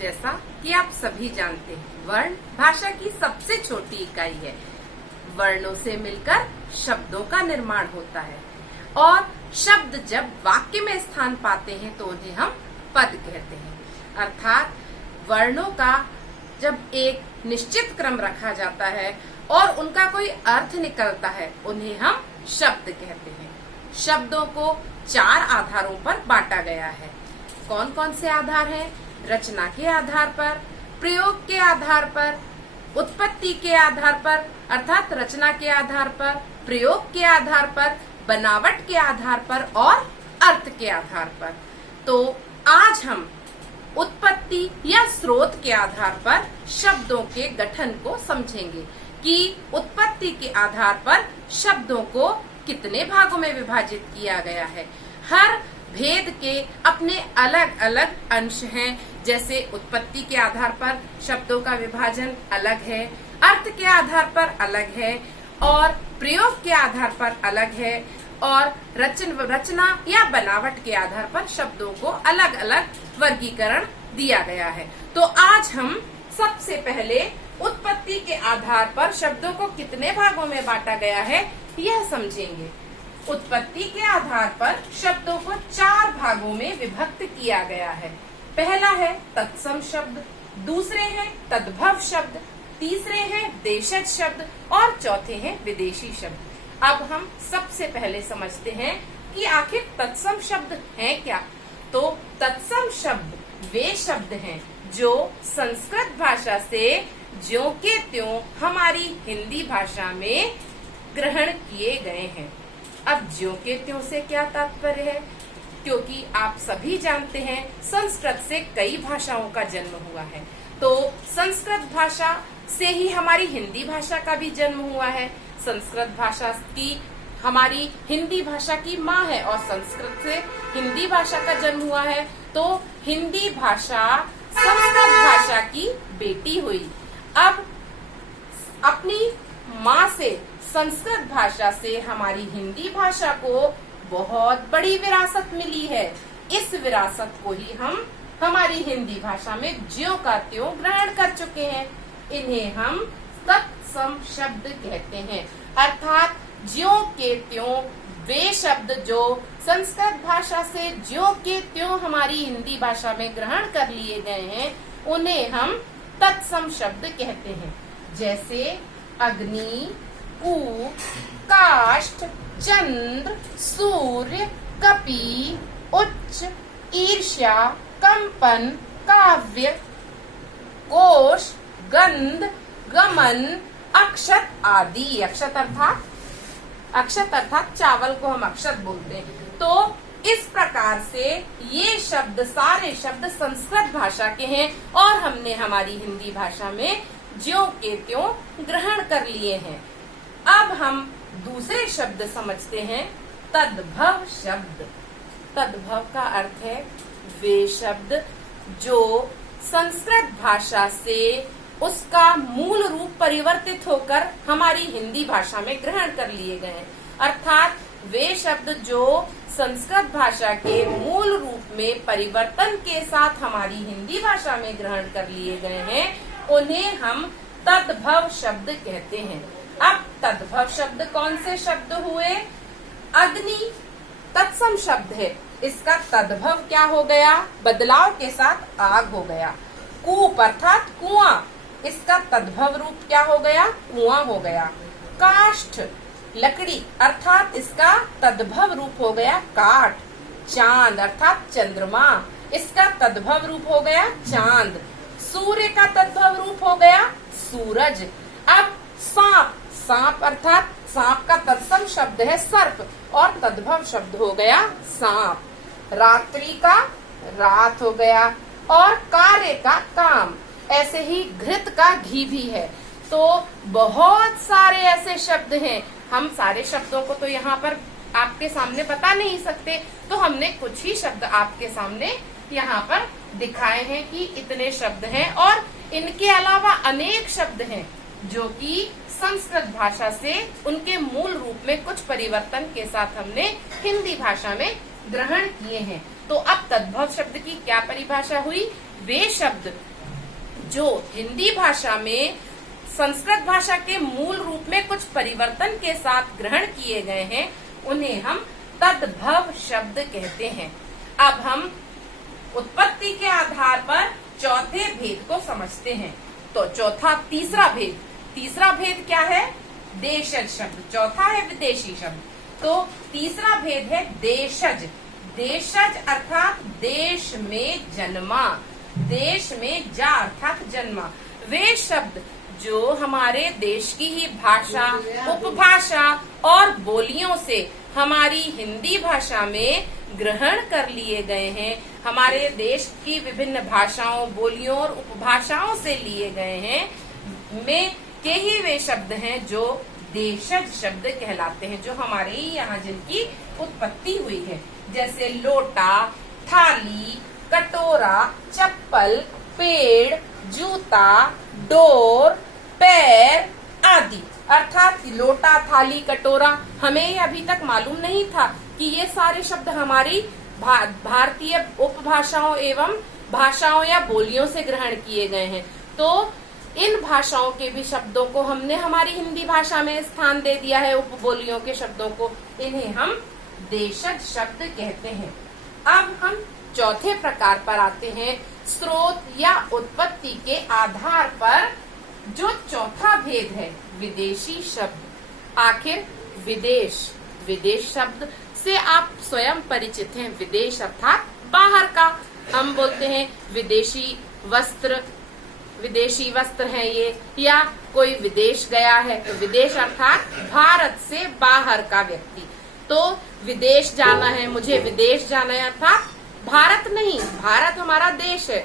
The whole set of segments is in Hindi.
जैसा कि आप सभी जानते हैं, वर्ण भाषा की सबसे छोटी इकाई है। वर्णों से मिलकर शब्दों का निर्माण होता है और शब्द जब वाक्य में स्थान पाते हैं तो उन्हें हम पद कहते हैं। अर्थात वर्णों का जब एक निश्चित क्रम रखा जाता है और उनका कोई अर्थ निकलता है, उन्हें हम शब्द कहते हैं। शब्दों को 4 आधारों पर बांटा गया है। कौन कौन से आधार हैं? रचना के आधार पर, प्रयोग के आधार पर, उत्पत्ति के आधार पर अर्थात रचना के आधार पर, प्रयोग के आधार पर, बनावट के आधार पर और अर्थ के आधार पर। तो आज हम उत्पत्ति या स्रोत के आधार पर शब्दों के गठन को समझेंगे कि उत्पत्ति के आधार पर शब्दों को कितने भागों में विभाजित किया गया है। हर भेद के अपने अलग अलग अंश हैं। जैसे उत्पत्ति के आधार पर शब्दों का विभाजन अलग है, अर्थ के आधार पर अलग है और प्रयोग के आधार पर अलग है और रचना या बनावट के आधार पर शब्दों को अलग अलग वर्गीकरण दिया गया है। तो आज हम सबसे पहले उत्पत्ति के आधार पर शब्दों को कितने भागों में बांटा गया है यह समझेंगे। उत्पत्ति के आधार पर शब्दों को 4 भागों में विभक्त किया गया है। पहला है तत्सम शब्द, दूसरे हैं तद्भव शब्द, तीसरे हैं देशज शब्द और चौथे हैं विदेशी शब्द। अब हम सबसे पहले समझते हैं कि आखिर तत्सम शब्द हैं क्या। तो तत्सम शब्द वे शब्द हैं जो संस्कृत भाषा से ज्यों के त्यों हमारी हिंदी भाषा में ग्रहण किए गए हैं। अब ज्यों के त्यों से क्या तात्पर्य है? क्योंकि आप सभी जानते हैं संस्कृत से कई भाषाओं का जन्म हुआ है, तो संस्कृत भाषा से ही हमारी हिंदी भाषा का भी जन्म हुआ है। संस्कृत भाषा की हमारी हिंदी भाषा की माँ है और संस्कृत से हिंदी भाषा का जन्म हुआ है, तो हिंदी भाषा संस्कृत भाषा की बेटी हुई। अब अपनी माँ से संस्कृत भाषा से हमारी हिंदी भाषा को बहुत बड़ी विरासत मिली है। इस विरासत को ही हम हमारी हिंदी भाषा में ज्यों का त्यों ग्रहण कर चुके हैं। इन्हें हम तत्सम शब्द कहते हैं। अर्थात ज्यों के त्यों वे शब्द जो संस्कृत भाषा से ज्यों के त्यों हमारी हिंदी भाषा में ग्रहण कर लिए गए हैं, उन्हें हम तत्सम शब्द कहते हैं। जैसे अग्नि, कूप, काष्ठ, चंद्र, सूर्य, कपि, उच्च, ईर्ष्या, कंपन, काव्य, कोश, गंध, गमन, अक्षत आदि। अक्षत अर्थात चावल को हम अक्षत बोलते हैं। तो इस प्रकार से ये शब्द सारे शब्द संस्कृत भाषा के हैं और हमने हमारी हिंदी भाषा में ज्यों के त्यों ग्रहण कर लिए हैं। अब हम दूसरे शब्द समझते हैं, तद्भव शब्द। तद्भव का अर्थ है वे शब्द जो संस्कृत भाषा से उसका मूल रूप परिवर्तित होकर हमारी हिंदी भाषा में ग्रहण कर लिए गए हैं। अर्थात वे शब्द जो संस्कृत भाषा के मूल रूप में परिवर्तन के साथ हमारी हिंदी भाषा में ग्रहण कर लिए गए हैं, उन्हें हम तद्भव शब्द कहते हैं। अब तद्भव शब्द कौन से शब्द हुए? अग्नि तत्सम शब्द है, इसका तद्भव क्या हो गया? बदलाव के साथ आग हो गया। कूप अर्थात कुआं, इसका तद्भव रूप क्या हो गया? कुआं हो गया। काष्ठ लकड़ी अर्थात इसका तद्भव रूप हो गया काठ। चांद अर्थात चंद्रमा, इसका तद्भव रूप हो गया चांद। सूर्य का तद्भव रूप हो गया सूरज। अब सांप, सांप अर्थात सांप का तत्सम शब्द है सर्प और तद्भव शब्द हो गया सांप। रात्रि का रात हो गया और कार्य का काम। ऐसे ही घृत का घी भी है। तो बहुत सारे ऐसे शब्द हैं, हम सारे शब्दों को तो यहाँ पर आपके सामने बता नहीं सकते, तो हमने कुछ ही शब्द आपके सामने यहाँ पर दिखाए हैं कि इतने शब्द हैं और इनके अलावा अनेक शब्द हैं जो कि संस्कृत भाषा से उनके मूल रूप में कुछ परिवर्तन के साथ हमने हिंदी भाषा में ग्रहण किए हैं। तो अब तद्भव शब्द की क्या परिभाषा हुई? वे शब्द जो हिंदी भाषा में संस्कृत भाषा के मूल रूप में कुछ परिवर्तन के साथ ग्रहण किए गए हैं, उन्हें हम तद्भव शब्द कहते हैं। अब हम उत्पत्ति के आधार पर चौथे भेद को समझते हैं। तो तीसरा भेद क्या है? देशज शब्द। चौथा है विदेशी शब्द, तो तीसरा भेद है देशज। देशज अर्थात देश में जन्मा, देश में जा अर्थात जन्मा। वे शब्द जो हमारे देश की ही भाषा, उपभाषा और बोलियों से हमारी हिंदी भाषा में ग्रहण कर लिए गए हैं, हमारे देश की विभिन्न भाषाओं, बोलियों और उपभाषाओं से लिए गए हैं, में के ही वे शब्द हैं जो देशज शब्द कहलाते हैं, जो हमारे ही यहाँ जिनकी उत्पत्ति हुई है। जैसे लोटा, थाली, कटोरा, चप्पल, पेड़, जूता, डोर, पैर आदि। अर्थात लोटा, थाली, कटोरा, हमें अभी तक मालूम नहीं था कि ये सारे शब्द हमारी भारतीय उपभाषाओं एवं भाषाओं या बोलियों से ग्रहण किए गए हैं। तो इन भाषाओं के भी शब्दों को हमने हमारी हिंदी भाषा में स्थान दे दिया है, उपबोलियों के शब्दों को, इन्हें हम देशज शब्द कहते हैं। अब हम चौथे प्रकार पर आते हैं। स्रोत या उत्पत्ति के आधार पर जो चौथा भेद है, विदेशी शब्द। आखिर विदेश शब्द से आप स्वयं परिचित हैं। विदेश अर्थात बाहर का। हम बोलते हैं विदेशी वस्त्र है ये, या कोई विदेश गया है, तो विदेश अर्थात भारत से बाहर का व्यक्ति। तो विदेश जाना है, मुझे विदेश जाना है अर्थात भारत नहीं, भारत हमारा देश है,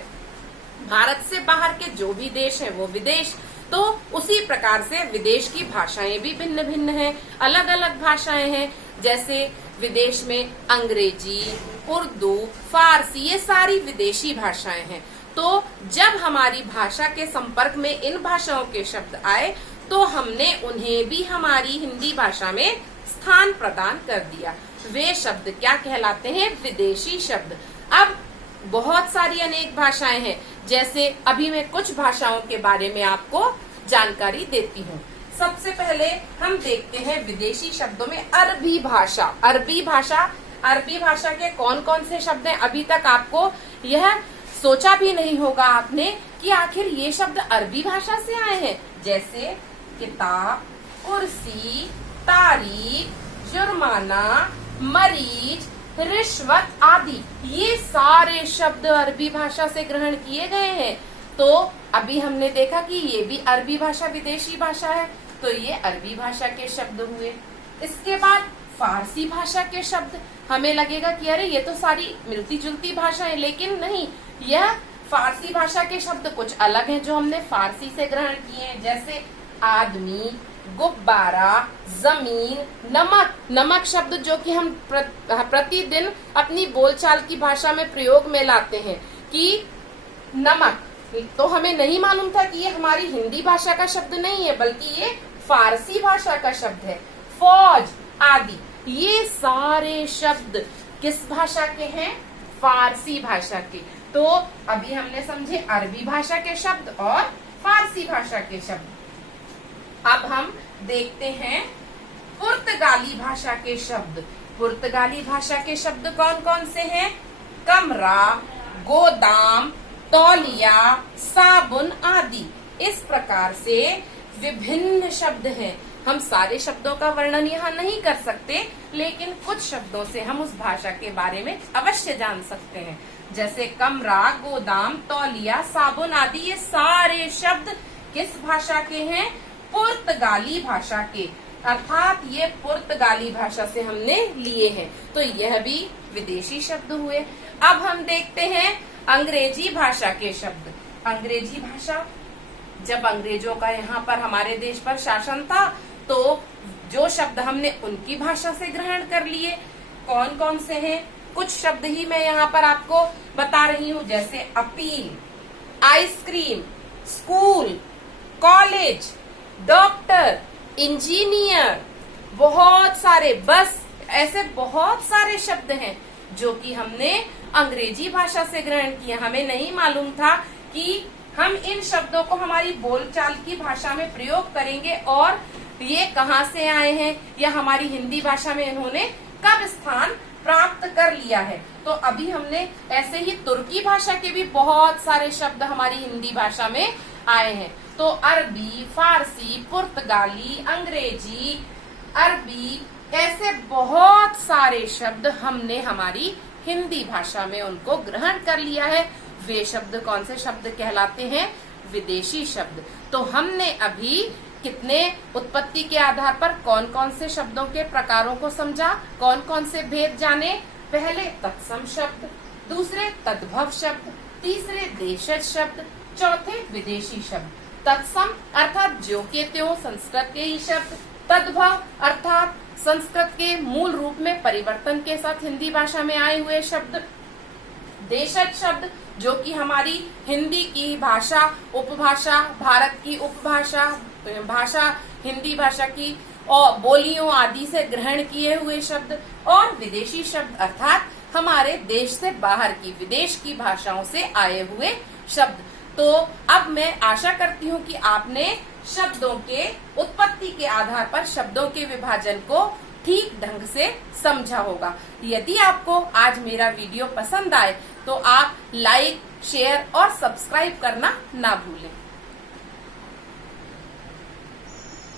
भारत से बाहर के जो भी देश है वो विदेश। तो उसी प्रकार से विदेश की भाषाएं भी भिन्न भिन्न हैं, अलग अलग भाषाएं हैं। जैसे विदेश में अंग्रेजी, उर्दू, फारसी, ये सारी विदेशी भाषाएं हैं। तो जब हमारी भाषा के संपर्क में इन भाषाओं के शब्द आए तो हमने उन्हें भी हमारी हिंदी भाषा में स्थान प्रदान कर दिया। वे शब्द क्या कहलाते हैं? विदेशी शब्द। अब बहुत सारी अनेक भाषाएं हैं, जैसे अभी मैं कुछ भाषाओं के बारे में आपको जानकारी देती हूँ। सबसे पहले हम देखते हैं विदेशी शब्दों में अरबी भाषा। अरबी भाषा के कौन कौन से शब्द हैं? अभी तक आपको यह सोचा भी नहीं होगा आपने कि आखिर ये शब्द अरबी भाषा से आए हैं। जैसे किताब, कुर्सी, तारीख, जुर्माना, मरीज, रिश्वत आदि, ये सारे शब्द अरबी भाषा से ग्रहण किए गए हैं। तो अभी हमने देखा कि ये भी अरबी भाषा विदेशी भाषा है, तो ये अरबी भाषा के शब्द हुए। इसके बाद फारसी भाषा के शब्द। हमें लगेगा कि अरे ये तो सारी मिलती जुलती भाषाएं, लेकिन नहीं, यह फारसी भाषा के शब्द कुछ अलग हैं जो हमने फारसी से ग्रहण किए हैं। जैसे आदमी, गुब्बारा, जमीन, नमक। नमक शब्द जो कि हम प्रतिदिन अपनी बोलचाल की भाषा में प्रयोग में लाते हैं कि नमक, तो हमें नहीं मालूम था कि ये हमारी हिंदी भाषा का शब्द नहीं है, बल्कि ये फारसी भाषा का शब्द है। फौज आदि, ये सारे शब्द किस भाषा के हैं? फारसी भाषा के। तो अभी हमने समझे अरबी भाषा के शब्द और फारसी भाषा के शब्द। अब हम देखते हैं पुर्तगाली भाषा के शब्द। पुर्तगाली भाषा के शब्द कौन कौन से हैं? कमरा, गोदाम, तौलिया, साबुन आदि। इस प्रकार से विभिन्न शब्द हैं। हम सारे शब्दों का वर्णन यहाँ नहीं कर सकते, लेकिन कुछ शब्दों से हम उस भाषा के बारे में अवश्य जान सकते हैं। जैसे कमरा, गोदाम, तौलिया, साबुन आदि, ये सारे शब्द किस भाषा के हैं? पुर्तगाली भाषा के, अर्थात ये पुर्तगाली भाषा से हमने लिए हैं। तो यह भी विदेशी शब्द हुए। अब हम देखते हैं अंग्रेजी भाषा के शब्द। अंग्रेजी भाषा, जब अंग्रेजों का यहाँ पर हमारे देश पर शासन था, तो जो शब्द हमने उनकी भाषा से ग्रहण कर लिए। कौन कौन से हैं? कुछ शब्द ही मैं यहाँ पर आपको बता रही हूँ, जैसे appeal, ice cream, school, college, doctor, engineer, बहुत सारे, बस, ऐसे बहुत सारे शब्द हैं जो कि हमने अंग्रेजी भाषा से ग्रहण किए। हमें नहीं मालूम था कि हम इन शब्दों को हमारी बोलचाल की भाषा में प्रयोग करेंगे और ये कहाँ से आए हैं या हमारी हिंदी भाषा में इन्होंने कब स्थान प्राप्त कर लिया है। तो अभी हमने ऐसे ही तुर्की भाषा के भी बहुत सारे शब्द हमारी हिंदी भाषा में आए हैं। तो अरबी, फारसी, पुर्तगाली, अंग्रेजी, अरबी, ऐसे बहुत सारे शब्द हमने हमारी हिंदी भाषा में उनको ग्रहण कर लिया है। वे शब्द कौन से शब्द कहलाते हैं? विदेशी शब्द। तो हमने अभी कितने उत्पत्ति के आधार पर कौन कौन से शब्दों के प्रकारों को समझा, कौन कौन से भेद जाने? पहले तत्सम शब्द, दूसरे तद्भव शब्द, तीसरे देशज शब्द, चौथे विदेशी शब्द। तत्सम अर्थात ज्यों के त्यों संस्कृत के ही शब्द, तद्भव अर्थात संस्कृत के मूल रूप में परिवर्तन के साथ हिंदी भाषा में आए हुए शब्द, देशज शब्द जो कि हमारी हिंदी की भाषा, उपभाषा, भारत की उपभाषा, भाषा, हिंदी भाषा की और बोलियों आदि से ग्रहण किए हुए शब्द, और विदेशी शब्द अर्थात हमारे देश से बाहर की, विदेश की भाषाओं से आए हुए शब्द। तो अब मैं आशा करती हूँ कि आपने शब्दों के उत्पत्ति के आधार पर शब्दों के विभाजन को ठीक ढंग से समझा होगा। यदि आपको आज मेरा वीडियो पसंद आए तो आप लाइक, शेयर और सब्सक्राइब करना ना भूलें।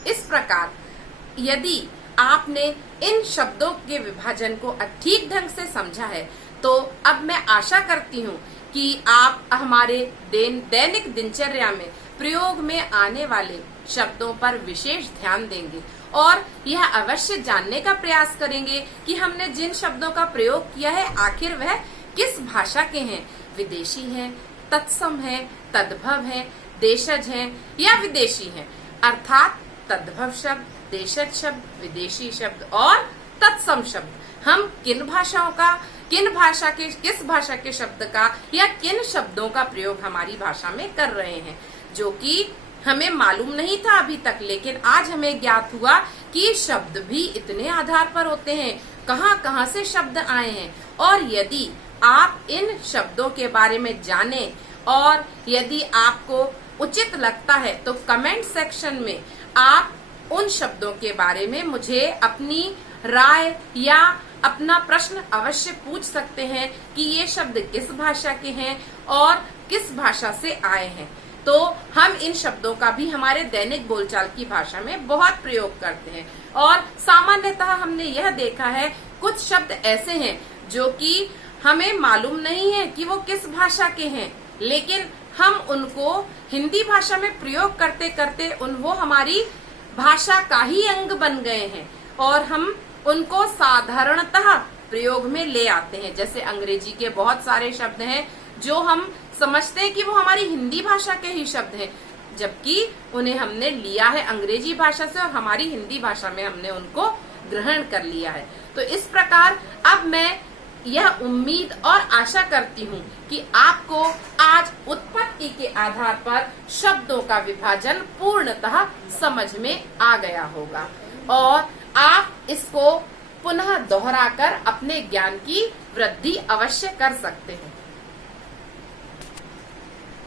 इस प्रकार यदि आपने इन शब्दों के विभाजन को ठीक ढंग से समझा है तो अब मैं आशा करती हूँ कि आप हमारे दैनिक दिनचर्या में प्रयोग में आने वाले शब्दों पर विशेष ध्यान देंगे और यह अवश्य जानने का प्रयास करेंगे कि हमने जिन शब्दों का प्रयोग किया है आखिर वह किस भाषा के हैं, विदेशी हैं, तत्सम हैं, तद्भव हैं, देशज हैं या विदेशी हैं। अर्थात तद्भव शब्द, देशज शब्द, विदेशी शब्द और तत्सम शब्द हम किस भाषा के शब्द का या किन शब्दों का प्रयोग हमारी भाषा में कर रहे हैं, जो कि हमें मालूम नहीं था अभी तक, लेकिन आज हमें ज्ञात हुआ कि शब्द भी इतने आधार पर होते हैं, कहाँ कहाँ से शब्द आए हैं। और यदि आप इन शब्दों के बारे में जानें और यदि आपको उचित लगता है तो कमेंट सेक्शन में आप उन शब्दों के बारे में मुझे अपनी राय या अपना प्रश्न अवश्य पूछ सकते हैं कि ये शब्द किस भाषा के हैं और किस भाषा से आए हैं। तो हम इन शब्दों का भी हमारे दैनिक बोलचाल की भाषा में बहुत प्रयोग करते हैं और सामान्यतः हमने यह देखा है कुछ शब्द ऐसे हैं जो कि हमें मालूम नहीं है कि वो किस भाषा के हैं, लेकिन हम उनको हिंदी भाषा में प्रयोग करते करते वो हमारी भाषा का ही अंग बन गए हैं और हम उनको साधारणतः प्रयोग में ले आते हैं। जैसे अंग्रेजी के बहुत सारे शब्द हैं जो हम समझते हैं कि वो हमारी हिंदी भाषा के ही शब्द हैं, जबकि उन्हें हमने लिया है अंग्रेजी भाषा से और हमारी हिंदी भाषा में हमने उनको ग्रहण कर लिया है। तो इस प्रकार अब मैं यह उम्मीद और आशा करती हूँ कि आपको आज उत्पत्ति के आधार पर शब्दों का विभाजन पूर्णतः समझ में आ गया होगा और आप इसको पुनः दोहराकर अपने ज्ञान की वृद्धि अवश्य कर सकते हैं।